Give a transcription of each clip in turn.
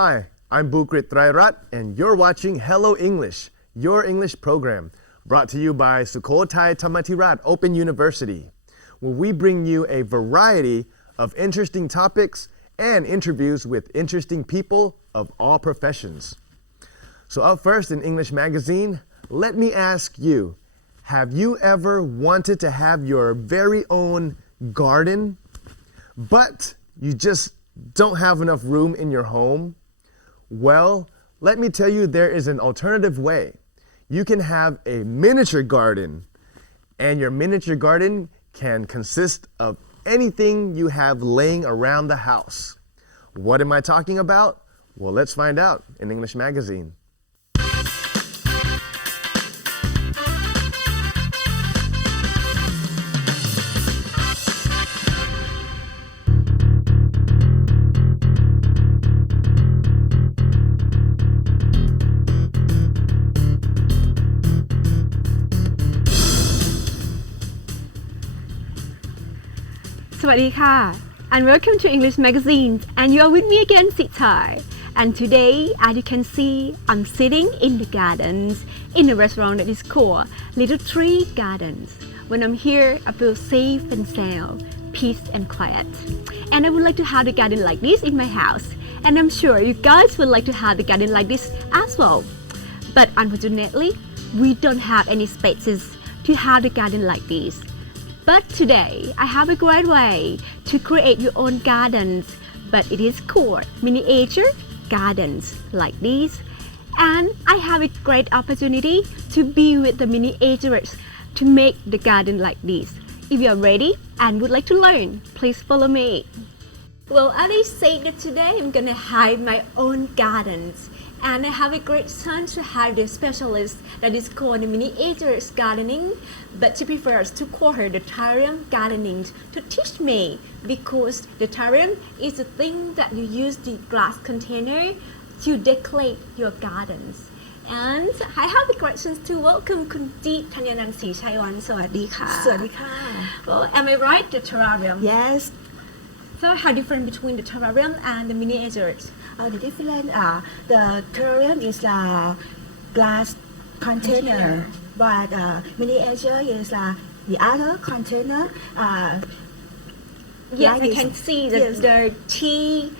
Hi, I'm Bukrit Trairat, and you're watching Hello English, your English program, brought to you by Sukhothai Thammathirat Open University, where we bring you a variety of interesting topics and interviews with interesting people of all professions. So up first in English Magazine, let me ask you, have you ever wanted to have your very own garden, but you just don't have enough room in your home? Well, let me tell you, there is an alternative way. You can have a miniature garden, and your miniature garden can consist of anything you have laying around the house. What am I talking about? Well, let's find out in English Magazine. Sawadee and welcome to English Magazine, and you are with me again, Sitai. And today, as you can see, I'm sitting in the gardens in a restaurant that is called Little Tree Gardens. When I'm here, I feel safe and sound, peace and quiet. And I would like to have a garden like this in my house, and I'm sure you guys would like to have a garden like this as well. But unfortunately, we don't have any spaces to have a garden like this. But today, I have a great way to create your own gardens, but it is called miniature gardens like these. And I have a great opportunity to be with the miniaturists to make the garden like this. If you are ready and would like to learn, please follow me. Well, as I said that today, I'm gonna have my own gardens. And I have a great chance to have the specialist that is called miniatures gardening, but she prefers to call her the terrarium gardening to teach me, because the terrarium is a thing that you use the glass container to decorate your gardens. And I have a great chance to welcome Kun Jeet Thanyanan Sri Chaiwan. Sawadee ka. สวัสดีค่ะ Well, am I right? The terrarium. Yes So how different between the terrarium and the miniatures? the different the terrarium is a glass container, but miniature is the other container. Yes, like I this. can see Yes. the tea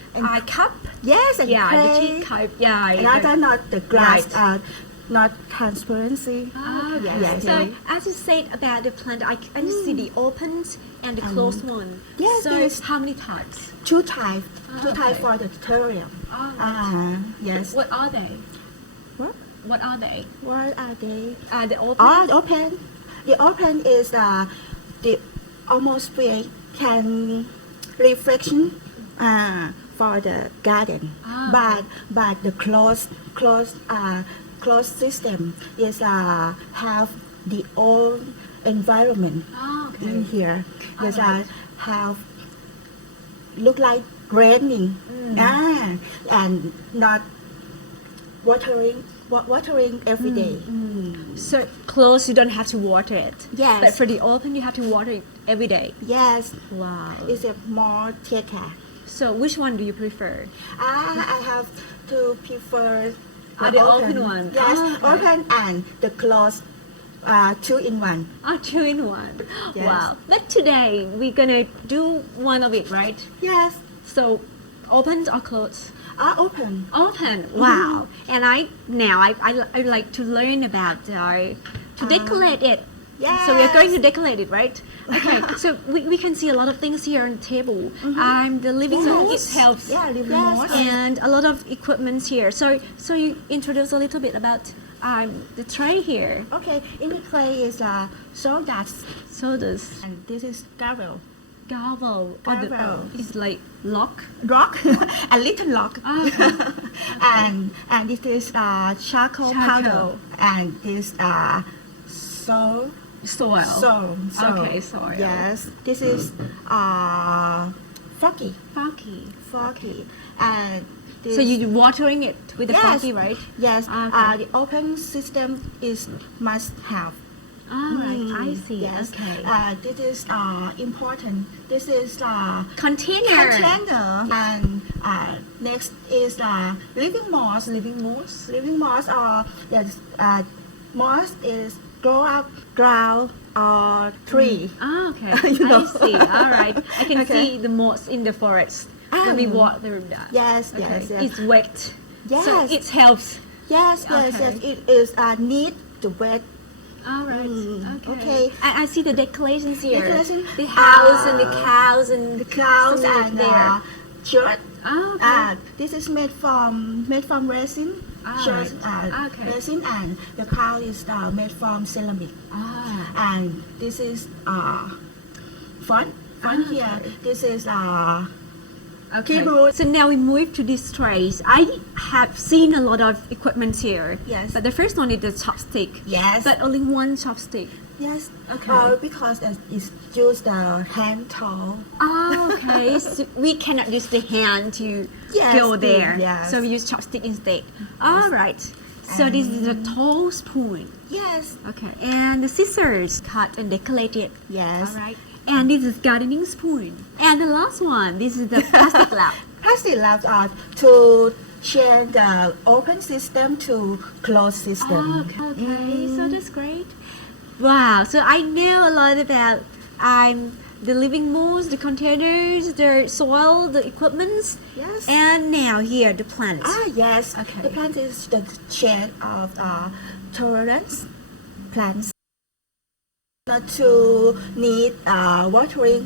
cup. Yes, and Yeah, the tray. tea cup. Yeah. Another not the glass, Right. not transparency. Oh, yes, yes. So yes. as you said about the plant, I see the opened and the closed one. Yes, So there's how many types? Two types, okay. for the terrarium. Yes. What are they? What? What are they? What are they? The open. The open. The open is the almost free can reflection for the garden, but the closed system is have the own environment in here. Yes, have look like raining, and not watering every day. So closed, you don't have to water it. Yes. But for the open, you have to water it every day. Yes, Wow. it's a more take care. So which one do you prefer? I have to prefer The open one. Yes, Okay. open and the closed, two in one. Two in one. Yes. Wow. But today we're gonna do one of it, right? Yes, So open or closed? open. Open. Wow. And I like to learn about to decorate it. Yes. So we're going to decorate it, right? Okay. So we can see a lot of things here on the table. The living room, it helps. Yeah, living room. And a lot of equipment here. So you introduce a little bit about the tray here. Okay, in the tray is sawdust, Sodas. and this is gravel. Gavel. Gavel. It's like lock. Rock, a little rock. And this is charcoal powder, and this soil. Soil. Soil. Okay, soil. Yes, this is foggy, and this, So you're watering it with the Yes. foggy, right? yes, Okay. the open system is must have. All right, I see. Yes. Okay. This is important. This is Container. container. And next is living moss. Living moss. Living moss or yes, moss is grow up ground or tree. Oh, okay. You know. I see. All right. I can Okay. see the moss in the forest. When we water that. Yes, Okay. yes. It's wet. Yes. So it helps. Yes, yes, Okay. yes. It is need to wet. All right. Okay. Okay. And I see the decorations here. Decoration, The house and the cows and The clouds some and there. shirt. Oh, okay. This is made from resin. Ah, Shirt, right. Okay. resin, and the cloud is made from ceramic. Ah. And this is font here. Okay. This is Okay. keyboard. So now we move to this trays. I have seen a lot of equipment here. Yes. But the first one is the chopstick. Yes. But only one chopstick. Yes. Okay. Because it's use the hand tool. Oh, okay. So we cannot use the hand to Yes, go there. yes. So we use chopstick instead. All right. So this is a tall spoon. Yes. Okay. And the scissors cut and decorated. Yes. All right. And this is gardening spoon. And the last one, this is the plastic lap. Plastic labs are to change the open system to closed system. Oh, okay. So that's great. Wow. So I know a lot about the living moss, the containers, the soil, the equipments. Yes. And now here the plants. Yes. Okay. The plant is the shade of tolerance plants. Not to need watering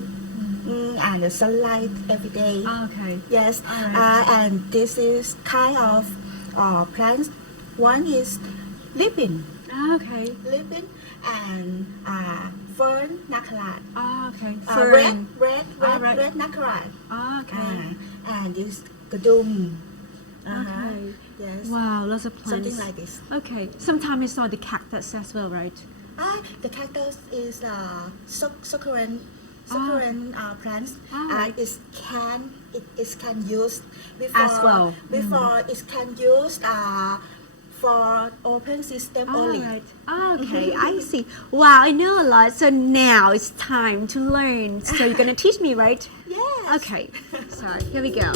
and the sunlight every day. Okay. Yes. All right. And this is kind of plants. One is living, Okay. and fern nacarat. Okay. Red nacarat. Okay. And this kadum. Okay. Yes. Wow, lots of plants. Something like this. Okay. Sometimes I saw the cactus as well, right? The cactus is succulent plants. Right. It can use before, As well. Before it can use for open system only. All right. Okay, I see. Wow, I know a lot. So now it's time to learn. So you're gonna teach me, right? Yes. Okay. So here we go.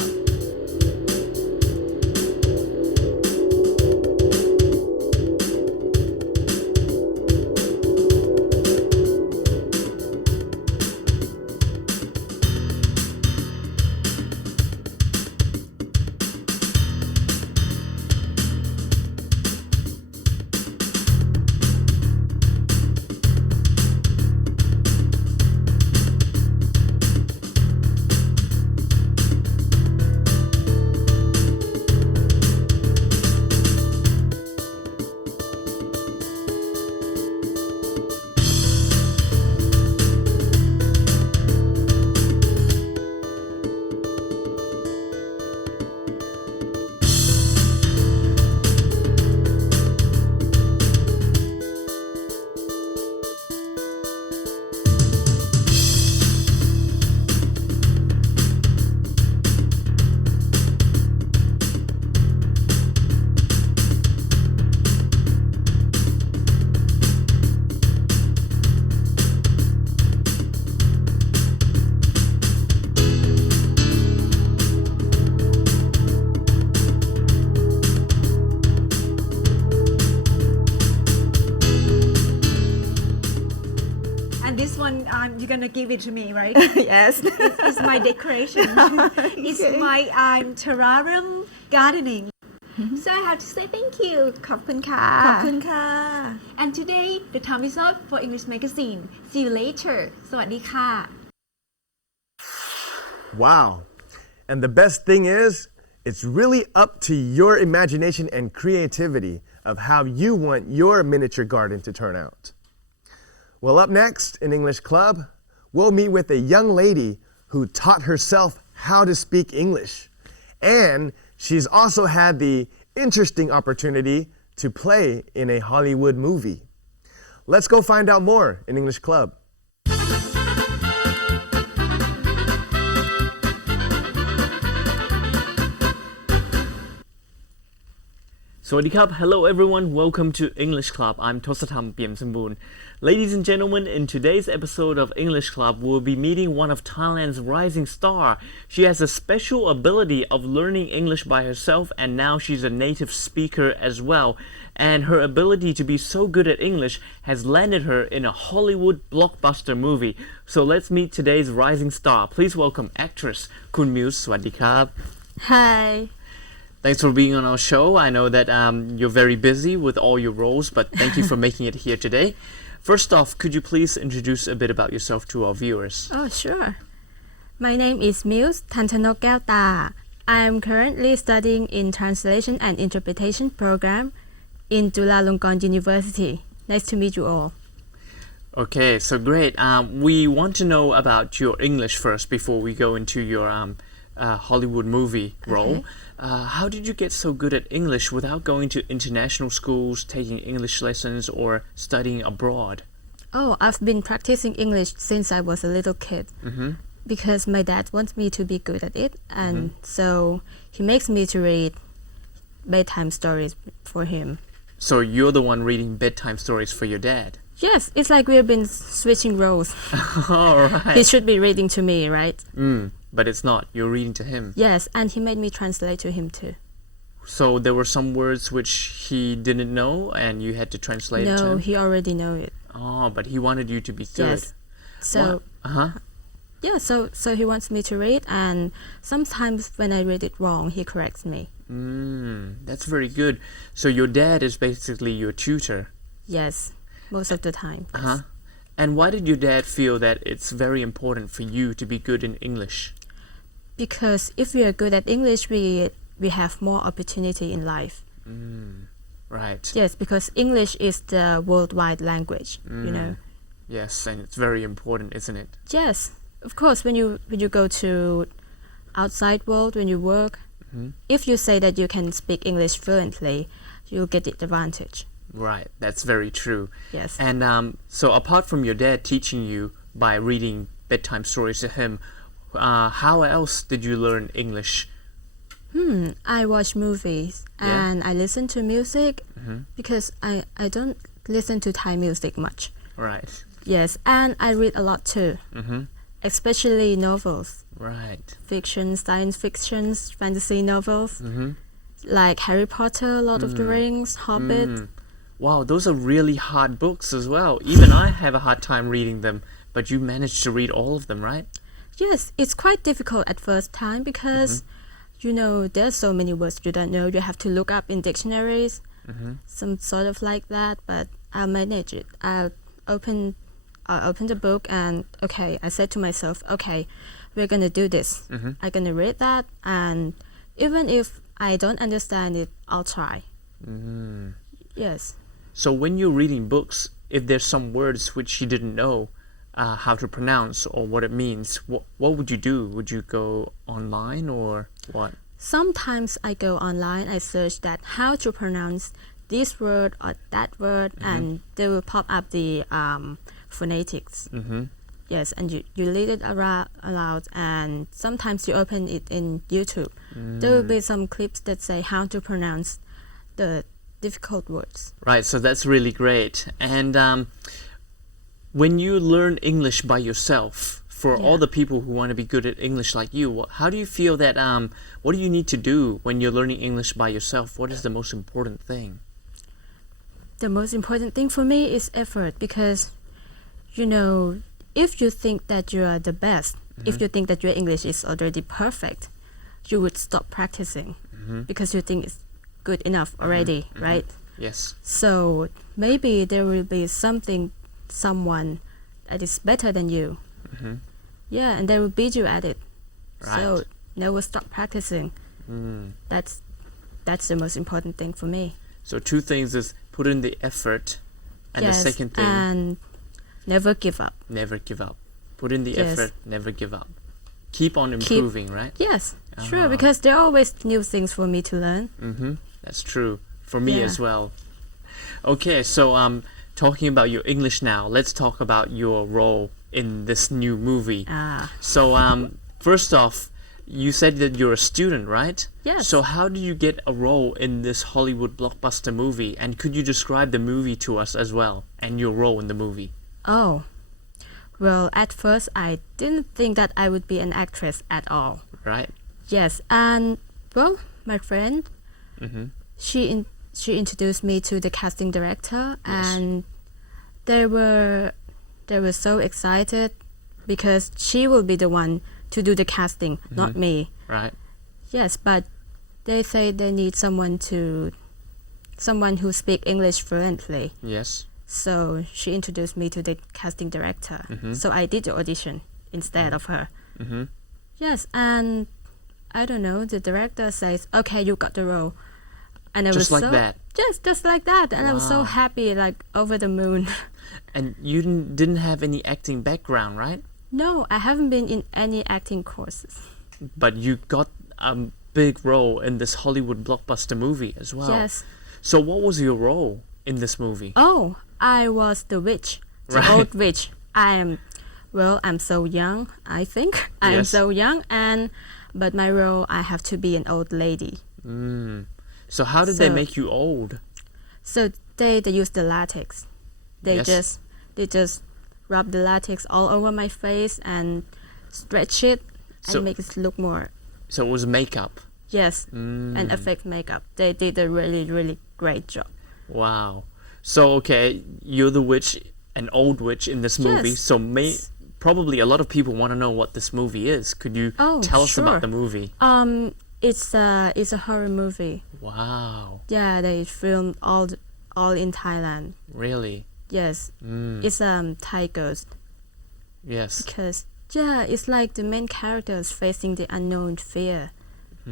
This one, you're gonna give it to me, right? Yes. It's my decoration. It's my terrarium gardening. So I have to say thank you. ขอบคุณค่ะ ขอบคุณค่ะ And today the time is up for English Magazine. See you later. สวัสดีค่ะ Wow. And the best thing is, it's really up to your imagination and creativity of how you want your miniature garden to turn out. Well, up next in English Club, we'll meet with a young lady who taught herself how to speak English. And she's also had the interesting opportunity to play in a Hollywood movie. Let's go find out more in English Club. Sawadee hello everyone, welcome to English Club. I'm Tosatham Piamsambun. Ladies and gentlemen, in today's episode of English Club, we'll be meeting one of Thailand's rising star. She has a special ability of learning English by herself, and now she's a native speaker as well. And her ability to be so good at English has landed her in a Hollywood blockbuster movie. So let's meet today's rising star. Please welcome actress Kun Muse. Sawadee krab. Hi. Thanks for being on our show. I know that you're very busy with all your roles, but thank you for making it here today. First off, could you please introduce a bit about yourself to our viewers? Oh, sure. My name is Muse Thanchanok Kaewta. I am currently studying in Translation and Interpretation program in Chulalongkorn University. Nice to meet you all. Okay, so great. We want to know about your English first before we go into your Hollywood movie role. How did you get so good at English without going to international schools, taking English lessons, or studying abroad? Oh, I've been practicing English since I was a little kid because my dad wants me to be good at it, and so he makes me to read bedtime stories for him. So you're the one reading bedtime stories for your dad? Yes, it's like we've been switching roles. All right. He should be reading to me, right? But it's not. You're reading to him. Yes, and he made me translate to him too. So there were some words which he didn't know and you had to translate it to No, him? he already know it. Oh, but he wanted you to be good. Yes. So yeah, so he wants me to read, and sometimes when I read it wrong, he corrects me. That's very good. So your dad is basically your tutor. Yes, most of the time. And why did your dad feel that it's very important for you to be good in English? Because if we are good at English, we have more opportunity in life. Right. Yes, because English is the worldwide language, you know. Yes, and it's very important, isn't it? Yes, of course. When you go to outside world, when you work, if you say that you can speak English fluently, you'll get the advantage. Right, that's very true. Yes. And so apart from your dad teaching you by reading bedtime stories to him, how else did you learn English? I watch movies and I listen to music because I don't listen to Thai music much. Right. Yes, and I read a lot too, especially novels. Right. Fiction, science fiction, fantasy novels, like Harry Potter, Lord of the Rings, Hobbit. Wow, those are really hard books as well. Even I have a hard time reading them, but you managed to read all of them, right? Yes, it's quite difficult at first time because, you know, there's so many words you don't know. You have to look up in dictionaries, some sort of like that, but I'll manage it. I'll open the book and, okay, I said to myself, okay, we're going to do this. I'm going to read that, and even if I don't understand it, I'll try. Yes. So when you're reading books, if there's some words which you didn't know how to pronounce or what it means, what would you do? Would you go online or what? Sometimes I go online, I search that how to pronounce this word or that word, and they will pop up the phonetics. Yes, and you read it aloud, and sometimes you open it in YouTube. There will be some clips that say how to pronounce the difficult words. Right, so that's really great. And when you learn English by yourself, for all the people who want to be good at English like you, how do you feel that, what do you need to do when you're learning English by yourself? What is the most important thing? The most important thing for me is effort, because, you know, if you think that you are the best, if you think that your English is already perfect, you would stop practicing because you think it's good enough already, right? Yes. So maybe there will be someone that is better than you. Yeah, and they will beat you at it. Right. So never stop practicing. That's the most important thing for me. So two things is put in the effort, and Yes, the second thing, and never give up. never give up. Put in the Yes. effort, never give up. Keep on improving, right? Yes, sure, because there are always new things for me to learn. That's true. For me Yeah. as well. Okay, so talking about your English now, let's talk about your role in this new movie. So first off, you said that you're a student, right? Yes. So how do you get a role in this Hollywood blockbuster movie? And could you describe the movie to us as well and your role in the movie? Oh, well, at first I didn't think that I would be an actress at all. Right? Yes, and well, my friend, she introduced me to the casting director, and they were so excited because she will be the one to do the casting, not me. Right. Yes, but they say they need someone who speak English fluently. Yes. So she introduced me to the casting director. So I did the audition instead of her. Yes, and I don't know, the director says, okay, you got the role. And I Just was like that? Just like that. And I was so happy, like over the moon. And you didn't have any acting background, right? No, I haven't been in any acting courses. But you got a big role in this Hollywood blockbuster movie as well. Yes. So what was your role in this movie? Oh, I was the witch, the Right. old witch. I'm so young, I think. I'm Yes. so young, but my role, I have to be an old lady. So how did they So- make you old? So they use the latex. They Yes. just rub the latex all over my face and stretch it and So- make it look more. So it was makeup. Yes, and effect makeup. They did a really, really great job. Wow. So okay, you're the witch, an old witch in this movie. Yes. So probably a lot of people want to know what this movie is. Could you Oh, tell us sure. about the movie? It's a horror movie. Wow. Yeah, they filmed all in Thailand. Really? Yes, it's Thai ghost Yes. because it's like the main characters facing the unknown fear,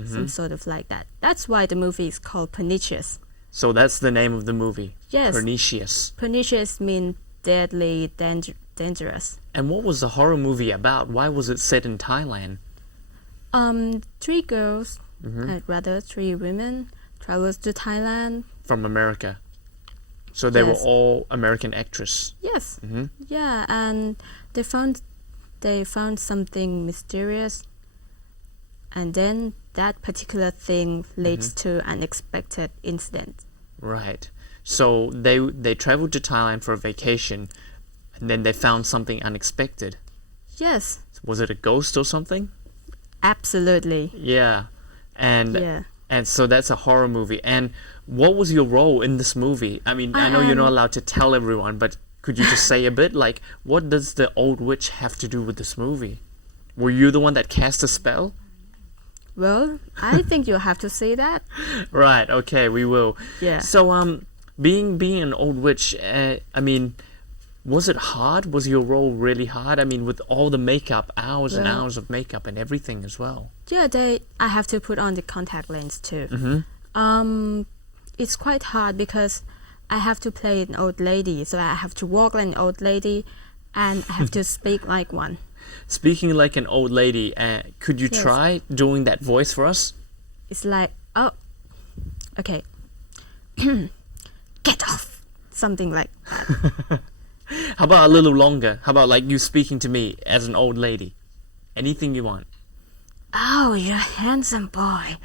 some sort of like that. That's why the movie is called Pernicious. So that's the name of the movie. Yes. Pernicious. Pernicious means deadly, dangerous. And what was the horror movie about? Why was it set in Thailand? Three girls, rather three women, travels to Thailand. From America. So they were Yes. all American actresses. Yes. Yeah, and they found something mysterious, and then that particular thing leads to unexpected incident. Right. So they traveled to Thailand for a vacation, and then they found something unexpected. Yes, Was it a ghost or something? absolutely. Yeah. And Yeah. and so that's a horror movie. And what was your role in this movie? I mean, I know you're not allowed to tell everyone, but could you just say a bit? Like, what does the old witch have to do with this movie? Were you the one that cast a spell? Well, I think you have to say that. Right. Okay, we will. Yeah. So, being an old witch, I mean, was it hard? Was your role really hard? I mean, with all the makeup, hours and Well- hours of makeup and everything as well. Yeah, I have to put on the contact lens too. It's quite hard because I have to play an old lady, so I have to walk like an old lady, and I have to speak like one. Speaking like an old lady, could you Yes. try doing that voice for us? It's like, oh, okay, get off, something like that. How about a little longer? How about like you speaking to me as an old lady? Anything you want. Oh, you're a handsome boy,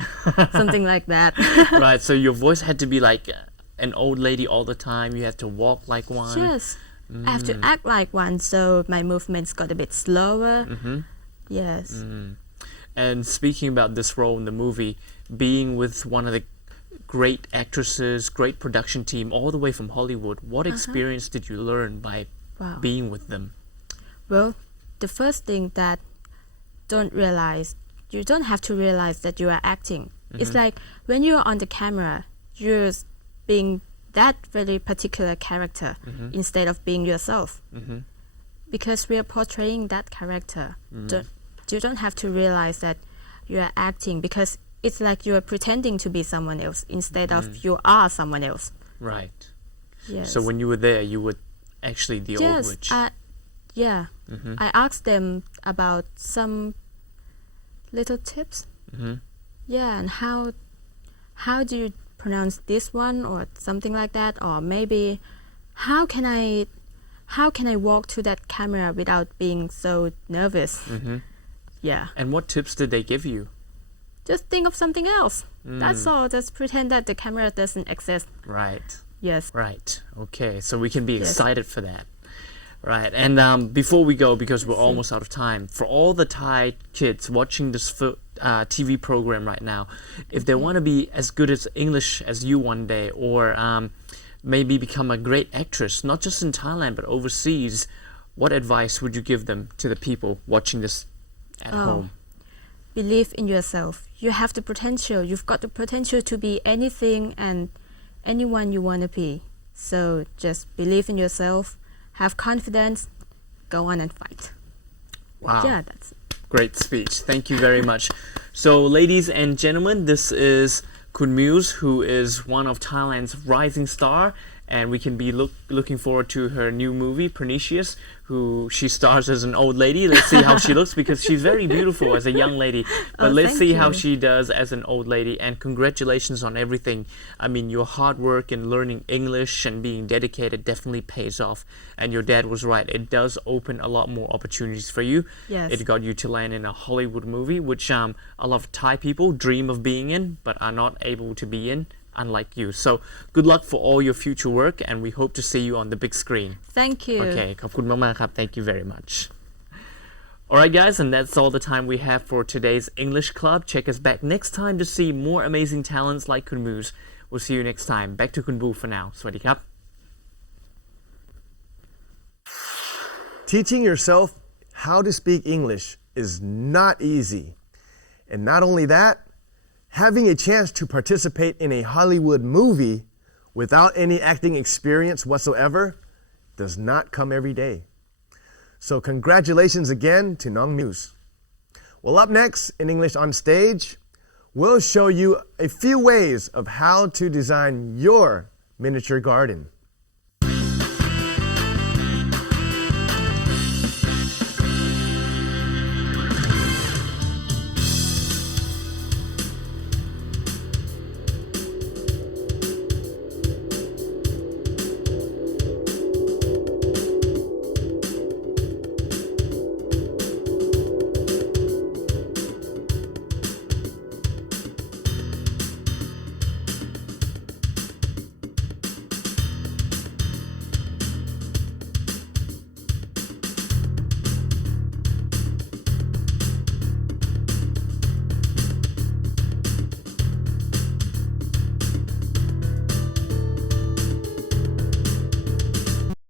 something like that. Right, so your voice had to be like an old lady all the time. You had to walk like one. Yes, I have to act like one, so my movements got a bit slower. Yes. And speaking about this role in the movie, being with one of the great actresses, great production team, all the way from Hollywood, what experience did you learn by Wow. being with them? Well, the first thing that you don't have to realize that you are acting. It's like when you're on the camera, you're being that very particular character instead of being yourself. Because we are portraying that character. You don't have to realize that you are acting because it's like you are pretending to be someone else instead of you are someone else. Right. Yes. So when you were there, you were actually the old Yes, witch. yeah. I asked them about some little tips. Yeah, and how do you pronounce this one or something like that, or maybe how can I walk to that camera without being so nervous? Yeah. And what tips did they give you? Just think of something else. That's all. Just pretend that the camera doesn't exist. Right. Yes. Right. Okay. So we can be excited for that. Right. And before we go, because we're almost out of time, for all the Thai kids watching this TV program right now, if they want to be as good as English as you one day, or maybe become a great actress, not just in Thailand but overseas, what advice would you give them to the people watching this at home? Believe in yourself. You have the potential. You've got the potential to be anything and anyone you want to be. So just believe in yourself. Have confidence. Go on and fight. Wow. Yeah, that's it. Great speech. Thank you very much. So, ladies and gentlemen, this is Kun Muse, who is one of Thailand's rising star, and we can be looking forward to her new movie, Pernicious, who she stars as an old lady. Let's see how she looks, because she's very beautiful as a young lady. But let's see how she does as an old lady. And congratulations on everything. I mean, your hard work in learning English and being dedicated definitely pays off. And your dad was right. It does open a lot more opportunities for you. Yes. It got you to land in a Hollywood movie, which a lot of Thai people dream of being in, but are not able to be in, unlike you. So good luck for all your future work, and we hope to see you on the big screen. Thank you. Okay, ขอบคุณมากๆครับ Thank you very much. Alright guys, and that's all the time we have for today's English Club. Check us back next time to see more amazing talents like Kun Muse. We'll see you next time. Back to Kun Bu for now. สวัสดีครับ Teaching yourself how to speak English is not easy. And not only that, having a chance to participate in a Hollywood movie without any acting experience whatsoever does not come every day. So congratulations again to Nong Muse. Well, up next in English on Stage, we'll show you a few ways of how to design your miniature garden.